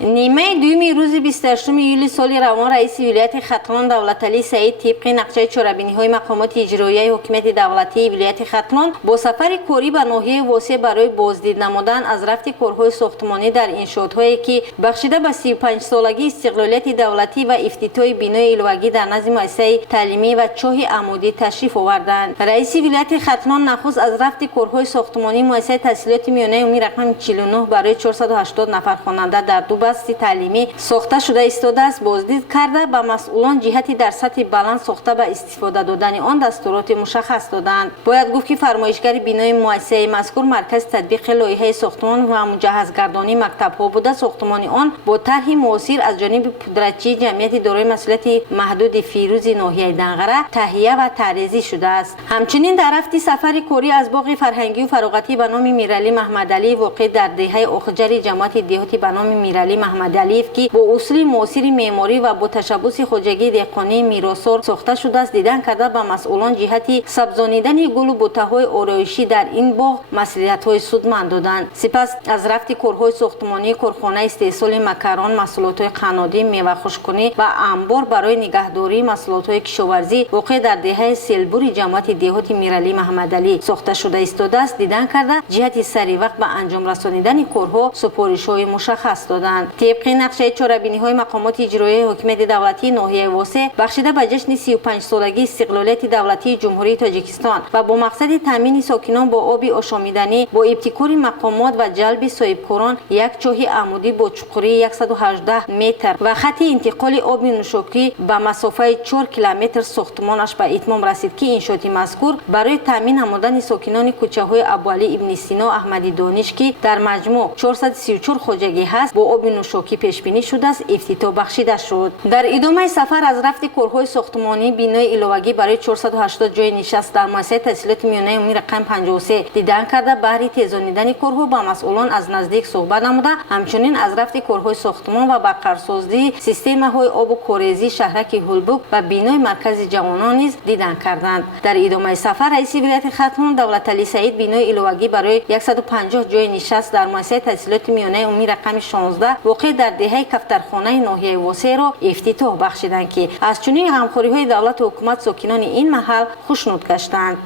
نیمه دوم روز 28 یولی سال روان رئیس ولایت ختلان دولتعلی سعید طبق نقشه چاره‌بینی‌های مقامات اجرایی حکومت دولتی ولایت ختلان با سفر کاری به ناحیه واسع برای بازدید نمودن از رفت کارهای ساختمانی در انشاءات‌هایی که بخشیده به 35 سالگی استقلالیت دولتی و افتتاح بینای علوگی در نظم مؤسسه تعلیمی و چاه عمودی تشریف آوردند. رئیس ولایت ختلان نخست از رفت کارهای ساختمانی مؤسسه تحصیلات میانه عمومی رقم 49 برای 480 نفر خواننده در دو بست تعلیمی ساخته شده ایستاده است بازدید کرده به مسئولان جهتی در سطح بلند ساخته به استفاده دادن آن دستورات مشخص دادند. باید گفت که فرمایشگر بینای مؤسسه مذکور مرکز تطبیق لایحه ساختمان و مجهزگردانی مکتب‌ها بوده. ساختمان آن با طرح معاصر از جانب پودرچی جمعیت دارای مسئولیت محدود فیروز ناحیه دنقره تهیه و طراحی شده است. همچنین در رفت سفر کاری از باغ فرهنگی و فراغتی به نام میرعلی محمدعلی واقع در دهه آخر جماعت دهاتی به نام میرعلی محمدعلی که با اصول معاصر معماری و با تشبث خواجگی دهقانی میراثار ساخته شده است دیدن کرده به مسئولان جهتی سبزانیدن گل و بوته‌های آرایشی در این باغ مسئولیت‌های سودمند دادند. سپس از رفت کارهای ساختمانی کارخانه استحصال مکران، محصولات قنادی، میوه خشک‌کنی و انبار برای نگهداری محصولات کشاورزی واقع در دهه سیلبوری جماعت دهاتی میرعلی محمدعلی ساخته شده ایستاده است دیدن کرده جهتی سریع وقت به انجام رسانیدن کارها سپارش‌های مشخص دادند. طبق نقشه چاره‌بینی‌های مقامات اجرایی حکومت دولتی ناحیه واسع بخشیده به جشن 35 سالگی استقلالیت دولتی جمهوری تاجیکستان و با مقصد تامین ساکنان با آب آشامیدنی با ابتکار مقامات و جلب صاحبکاران یک چاه عمودی با چقری 118 متر و خط انتقال آب نوشابه به مسافت 4 کیلومتر ساختمانش به اتمام رسید که انشاءات مذکور برای تامین نمودن ساکنان کوچه‌های ابوعلی ابن سینا احمدی دانش که در مجموع 434 خواجگی هست با آب نوشابه پیش بینی شده است افتتاح بخشیده شد. در ادامه سفر از رفت کارهای ساختمانی بینای علوگی برای 480 جای نشست در مؤسسه تحصیلات میانه عمومی رقم 53 دیدن کرده بهره تیزانیدن کارها با مسئولان از نزدیک صحبت نموده. همچنین از رفت کارهای ساختمان و برقرارسازی سیستم‌های آب و کاریزی شهرک هولبوک و بینای مرکز جوانان نیز دیدن کردند. در ادامه سفر رئیس ولایت ختلان دولتعلی سعید بینای علوگی برای 150 جای نشست در مؤسسه تحصیلات میانه عمومی رقم 16 واقع در دهه کفترخانه ناحیه واسع را افتتاح بخشیدند که از چنین همکاری‌های دولت و حکومت ساکنان این محل خوشنود گشتند.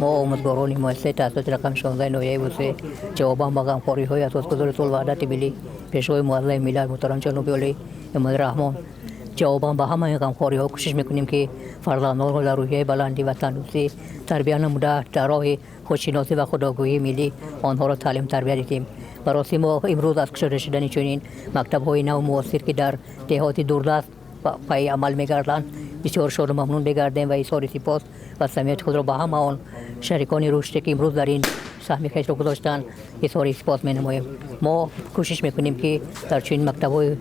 ما امیدواران مؤسسه تحصیلات رقم 16 ناحیه واسع جواباً به همکاری‌های اساسگذار طول وحدت ملی پیشوای معظم ملت محترم جناب علی امام رحمان جواباً به همه این همکاری‌ها کوشش می‌کنیم که فرزندان را در روحیه بلندی و تندرستی تربیت نموده در راه خودشناسی و خودآگاهی ملی آنها را تعلیم تربیت دهیم. برای ما امروز از کشور رسیدن چنین مکتب‌های نو معاصر که در دهات دوردست پای عمل می‌گردند بسیار شاد و ممنون می‌گردیم و اظهار سپاس و صمیمیت خود را به همه آن شریکان رشد که امروز در این سهم خویش را گذاشتند اظهار سپاس می‌نماییم. ما کوشش می‌کنیم که در چنین مکتب‌های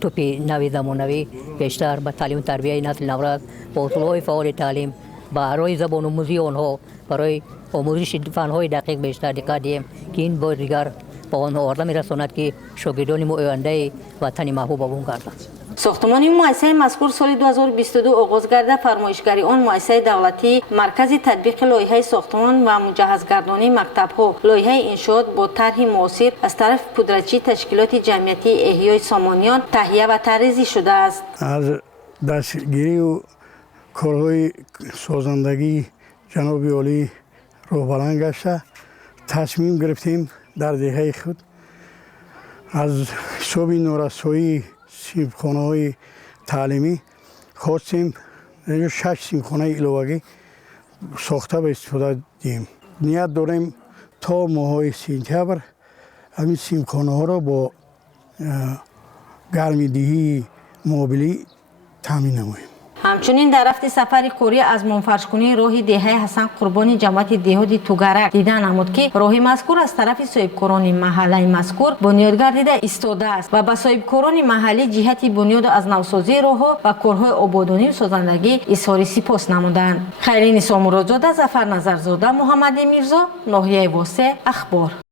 توپ نوی زمانوی بیشتر به تعلیم و تربیت نسل نو با اصول‌های فعال تعلیم برای زبان آموزی آنها برای آموزش فن‌های دقیق بیشتر دقت دهیم که این با دیگر با آنها آرده می‌رساند که شاگردان آینده وطن محبوب آبون گردند. ساختمان مؤسسه مذکور سال 2022 آغاز گردید. فرمایشگری آن مؤسسه دولتی مرکز تطبیق لایحه ساختمان و مجهزگردانی مکتب‌ها لایحه انشاءات با طرح معاصر از طرف پودرچی تشکیلات جمعیتی احیای سامانیان تهیه و طراحی شده است. از دستگیری و کارهای سازندگی جناب عالی رو بلند گشته تصمیم گرفتیم در دهه خود از حساب نورسایی صنفخانه‌های تعلیمی خواستیم 6 صنفخانه علوگی ساخته به استفاده دهیم. نیت داریم تا ماه سپتامبر همین صنفخانه‌ها را با گرمیدهی موبیلی تامین نماییم. همچنین در رفت سفر کاری از منفرش‌کنی راه دهه حسن قربانی جماعت دهاتی توگرک دیدن نمود که راه مذکور از طرف صاحبکاران محله مذکور بنیاد گردیده ایستاده است و به صاحبکاران محلی جهتی بنیاد از نوسازی راه‌ها و کارهای آبادانی و سازندگی اظهار سپاس نمودند. خیرین سامورادزاده، ظفر نظرزاده، محمد میرزا، ناحیه واسع اخبار.